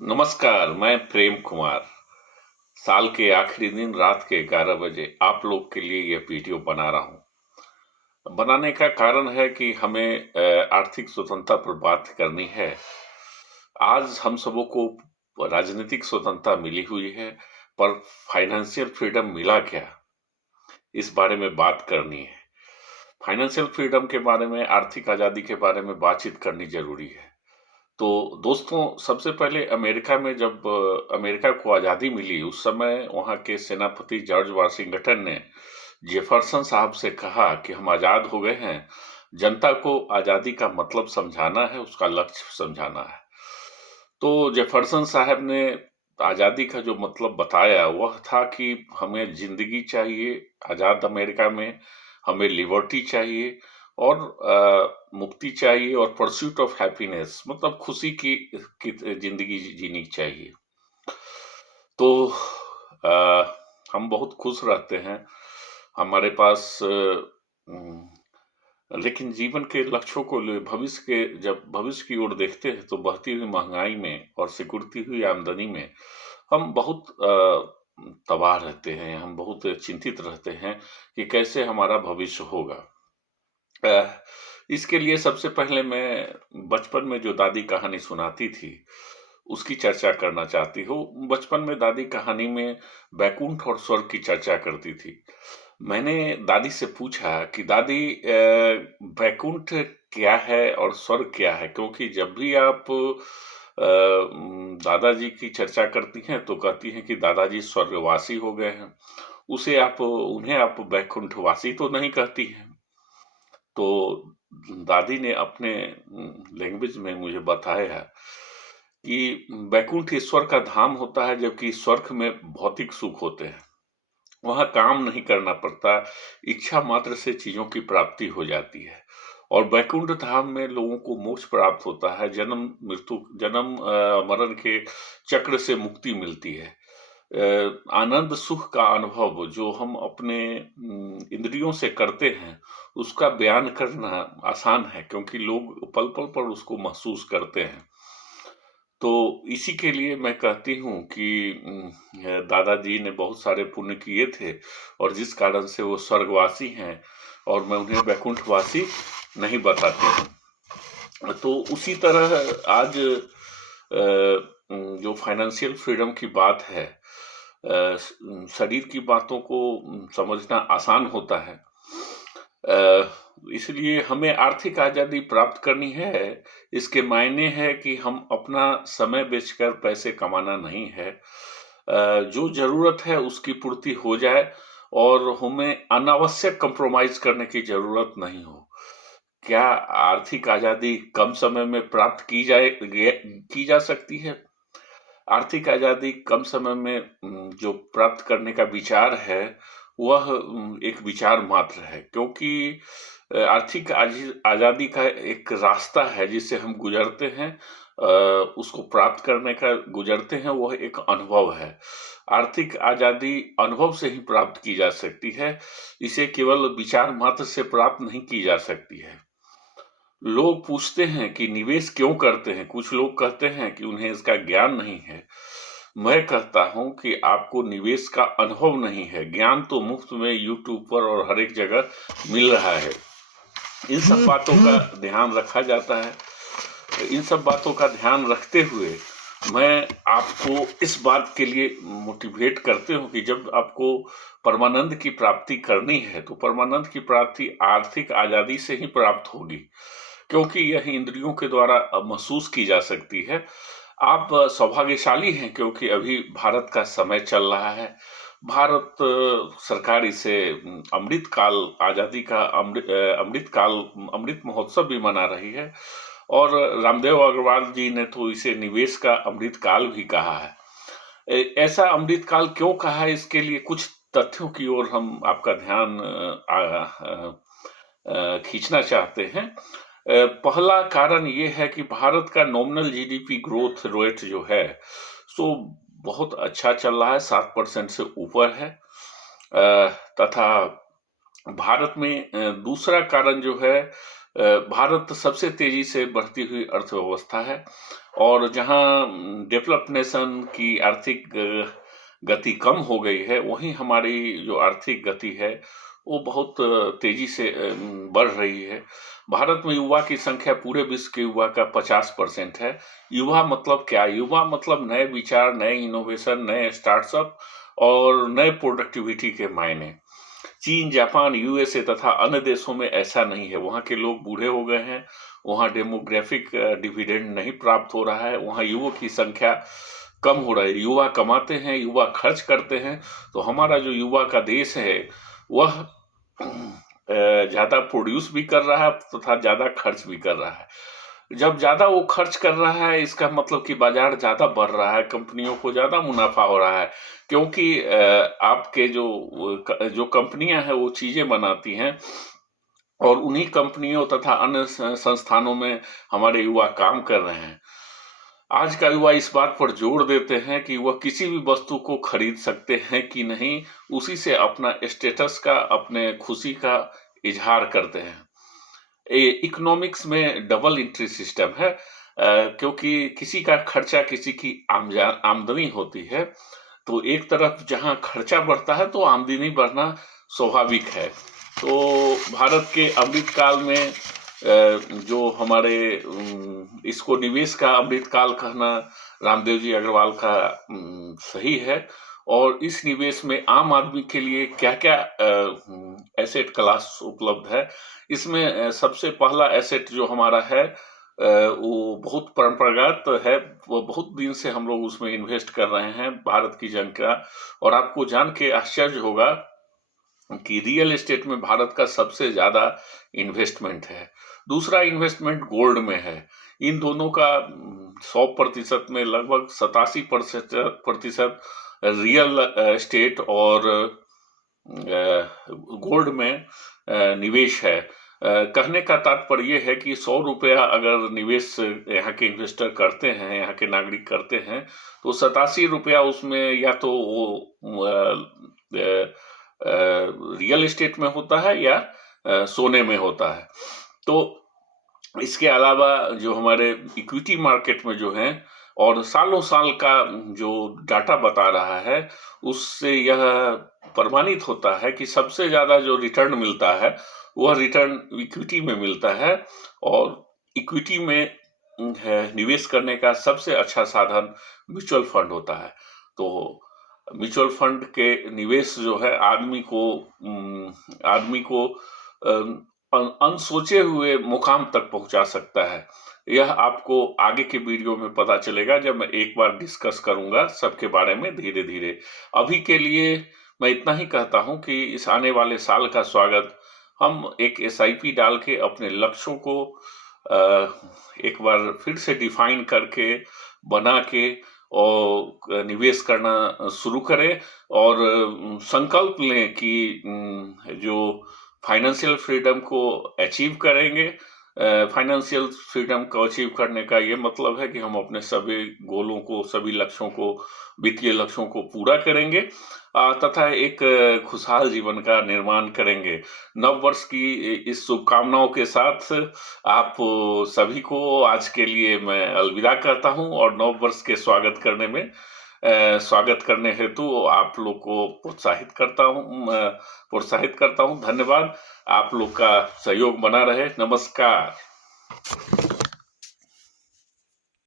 नमस्कार, मैं प्रेम कुमार। साल के आखिरी दिन रात के 11 बजे आप लोग के लिए यह वीडियो बना रहा हूँ। बनाने का कारण है कि हमें आर्थिक स्वतंत्रता पर बात करनी है। आज हम सबों को राजनीतिक स्वतंत्रता मिली हुई है, पर फाइनेंशियल फ्रीडम मिला क्या? इस बारे में बात करनी है। फाइनेंशियल फ्रीडम के बारे में, आर्थिक आज़ादी के बारे में बातचीत करनी ज़रूरी है। तो दोस्तों, सबसे पहले अमेरिका में जब अमेरिका को आज़ादी मिली, उस समय वहाँ के सेनापति जॉर्ज वाशिंगटन ने जेफरसन साहब से कहा कि हम आज़ाद हो गए हैं, जनता को आज़ादी का मतलब समझाना है, उसका लक्ष्य समझाना है। तो जेफरसन साहब ने आज़ादी का जो मतलब बताया, वह था कि हमें ज़िंदगी चाहिए आज़ाद अमेरिका में, हमें लिबर्टी चाहिए और मुक्ति चाहिए और परस्यूट ऑफ हैप्पीनेस मतलब खुशी की ज़िंदगी जीनी चाहिए। तो हम बहुत खुश रहते हैं, हमारे पास लेकिन जीवन के लक्ष्यों को जब भविष्य की ओर देखते हैं तो बढ़ती हुई महंगाई में और सिकुड़ती हुई आमदनी में हम बहुत तबाह रहते हैं, हम बहुत चिंतित रहते हैं कि कैसे हमारा भविष्य होगा। अ, इसके लिए सबसे पहले मैं बचपन में जो दादी कहानी सुनाती थी, उसकी चर्चा करना चाहती हूँ। बचपन में दादी कहानी में बैकुंठ और स्वर्ग की चर्चा करती थी। मैंने दादी से पूछा कि दादी बैकुंठ क्या है और स्वर्ग क्या है? क्योंकि जब भी आप दादाजी की चर्चा करती हैं तो कहती हैं कि दादाजी स्वर्गवासी हो गए हैं। उन्हें आप बैकुंठवासी तो नहीं कहती हैं। तो दादी ने अपने लैंग्वेज में मुझे बताया कि बैकुंठ ईश्वर का धाम होता है, जबकि स्वर्ग में भौतिक सुख होते हैं। वहाँ काम नहीं करना पड़ता, इच्छा मात्र से चीज़ों की प्राप्ति हो जाती है और वैकुंठ धाम में लोगों को मोक्ष प्राप्त होता है, मरण के चक्र से मुक्ति मिलती है। आनंद सुख का अनुभव जो हम अपने इंद्रियों से करते हैं, उसका बयान करना आसान है क्योंकि लोग पल-पल पर उसको महसूस करते हैं। तो इसी के लिए मैं कहती हूँ कि दादाजी ने बहुत सारे पुण्य किए थे और जिस कारण से वो स्वर्गवासी हैं और मैं उन्हें वैकुंठवासी नहीं बताती हूँ। तो उसी तरह आज जो फाइनेंशियल फ्रीडम की बात है, शरीर की बातों को समझना आसान होता है। इसलिए हमें आर्थिक आज़ादी प्राप्त करनी है, इसके मायने है कि हम अपना समय बेचकर पैसे कमाना नहीं है। जो ज़रूरत है उसकी पूर्ति हो जाए और हमें अनावश्यक कॉम्प्रोमाइज़ करने की ज़रूरत नहीं हो। क्या आर्थिक आज़ादी कम समय में प्राप्त की जा सकती है? आर्थिक आज़ादी कम समय में जो प्राप्त करने का विचार है, वह एक विचार मात्र है क्योंकि आर्थिक आज़ादी का एक रास्ता है जिससे हम गुज़रते हैं, उसको प्राप्त करने का गुज़रते हैं, वह एक अनुभव है। आर्थिक आज़ादी अनुभव से ही प्राप्त की जा सकती है, इसे केवल विचार मात्र से प्राप्त नहीं की जा सकती है। लोग पूछते हैं कि निवेश क्यों करते हैं? कुछ लोग कहते हैं कि उन्हें इसका ज्ञान नहीं है। मैं कहता हूँ कि आपको निवेश का अनुभव नहीं है, ज्ञान तो मुफ्त में यूट्यूब पर और हर एक जगह मिल रहा है। इन सब बातों का ध्यान रखा जाता है। इन सब बातों का ध्यान रखते हुए मैं आपको इस बात के लिए मोटिवेट करते हूँ कि जब आपको परमानंद की प्राप्ति करनी है, तो परमानंद की प्राप्ति आर्थिक आज़ादी से ही प्राप्त होगी, क्योंकि यह इंद्रियों के द्वारा महसूस की जा सकती है। आप सौभाग्यशाली हैं क्योंकि अभी भारत का समय चल रहा है। भारत सरकार इसे अमृत काल आज़ादी का अमृत महोत्सव भी मना रही है और रामदेव अग्रवाल जी ने तो इसे निवेश का अमृत काल भी कहा है। ऐसा अमृत काल क्यों कहा है, इसके लिए कुछ तथ्यों की ओर हम आपका ध्यान खींचना चाहते हैं। पहला कारण ये है कि भारत का नॉमिनल जीडीपी ग्रोथ रेट जो है, सो बहुत अच्छा चल रहा है, 7% से ऊपर है। तथा भारत में दूसरा कारण जो है भारत सबसे तेजी से बढ़ती हुई अर्थव्यवस्था है और जहाँ डेवलप्ड नेशन की आर्थिक गति कम हो गई है, वहीं हमारी जो आर्थिक गति है, वो बहुत तेजी से बढ़ रही है। भारत में युवा की संख्या पूरे विश्व के युवा का 50% है। युवा मतलब क्या? युवा मतलब नए विचार, नए इनोवेशन, नए स्टार्टअप और नए प्रोडक्टिविटी के मायने। चीन, जापान, यूएसए तथा अन्य देशों में ऐसा नहीं है। वहाँ के लोग बूढ़े हो गए हैं, वहाँ डेमोग्राफिक डिविडेंड नहीं प्राप्त हो रहा है, वहाँ युवक की संख्या कम हो रही है। युवा कमाते हैं, युवा खर्च करते हैं, तो हमारा जो युवा का देश है, वह ज़्यादा प्रोड्यूस भी कर रहा है तथा ज़्यादा खर्च भी कर रहा है। जब ज़्यादा वो खर्च कर रहा है, इसका मतलब कि बाजार ज़्यादा बढ़ रहा है, कंपनियों को ज़्यादा मुनाफा हो रहा है, क्योंकि आपके जो कंपनियां हैं वो चीजें बनाती हैं और उन्हीं कंपनियों तथा अन्य संस्थानों में हमारे युवा काम कर रहे हैं। आज का युवा इस बात पर जोर देते हैं कि वह किसी भी वस्तु को खरीद सकते हैं कि नहीं, उसी से अपना स्टेटस का, अपने खुशी का इजहार करते हैं। इकोनॉमिक्स में डबल एंट्री सिस्टम है, क्योंकि किसी का खर्चा किसी की आमदनी होती है, तो एक तरफ जहां खर्चा बढ़ता है तो आमदनी बढ़ना स्वाभाविक है। तो भारत के अमृत काल में जो हमारे इसको निवेश का अमृत काल कहना रामदेव जी अग्रवाल का सही है। और इस निवेश में आम आदमी के लिए क्या-क्या एसेट क्लास उपलब्ध है, इसमें सबसे पहला एसेट जो हमारा है, वो बहुत परंपरागत है, वो बहुत दिन से हम लोग उसमें इन्वेस्ट कर रहे हैं, भारत की जनता। और आपको जान के आश्चर्य होगा कि रियल एस्टेट में भारत का सबसे ज़्यादा इन्वेस्टमेंट है। दूसरा इन्वेस्टमेंट गोल्ड में है। इन दोनों का 100% में लगभग 87% रियल एस्टेट और गोल्ड में निवेश है। कहने का तात्पर्य ये है कि 100 रुपया अगर निवेश यहाँ के इन्वेस्टर करते हैं, यहाँ के नागरिक करते हैं, तो 87 रुपया उसमें या तो वो रियल एस्टेट में होता है या सोने में होता है। तो इसके अलावा जो हमारे इक्विटी मार्केट में जो है और सालों साल का जो डाटा बता रहा है, उससे यह प्रमाणित होता है कि सबसे ज्यादा जो रिटर्न मिलता है, वह रिटर्न इक्विटी में मिलता है। और इक्विटी में निवेश करने का सबसे अच्छा साधन म्यूचुअल फंड होता है। तो म्यूचुअल फंड के निवेश जो है आदमी को अनसोचे हुए मुकाम तक पहुंचा सकता है। यह आपको आगे के वीडियो में पता चलेगा, जब मैं एक बार डिस्कस करूंगा सबके बारे में धीरे धीरे। अभी के लिए मैं इतना ही कहता हूं कि इस आने वाले साल का स्वागत हम एक एसआईपी डाल के अपने लक्ष्यों को एक बार फिर से डिफाइन करके, बना के और निवेश करना शुरू करें और संकल्प लें कि जो फाइनेंशियल फ्रीडम को अचीव करेंगे। फाइनेंशियल फ्रीडम को अचीव करने का ये मतलब है कि हम अपने सभी गोलों को, सभी लक्ष्यों को, वित्तीय लक्ष्यों को पूरा करेंगे तथा एक खुशहाल जीवन का निर्माण करेंगे। नव वर्ष की इस शुभकामनाओं के साथ आप सभी को आज के लिए मैं अलविदा कहता हूं और नव वर्ष के स्वागत करने हेतु आप लोग को प्रोत्साहित करता हूं। धन्यवाद। आप लोग का सहयोग बना रहे। नमस्कार।